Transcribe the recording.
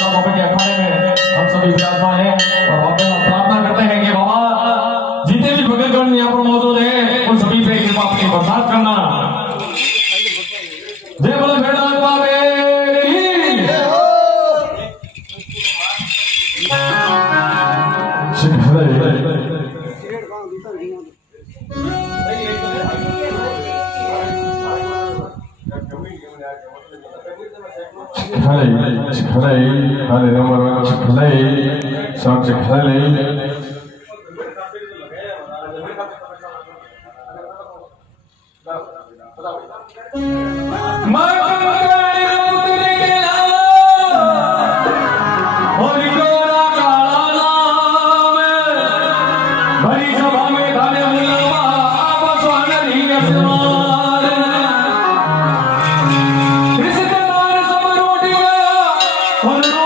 का बाबा के अखाड़े में हम सभी विराजमान हैं और बाबा से प्रार्थना करते हैं कि बाबा जितने भी भक्तगण यहाँ पर मौजूद हैं उन सभी पे कृपा अपनी बरसात करना। जय बोलो भेड़नाथ बाबे की जय हो। हरे नंबर सब Oh,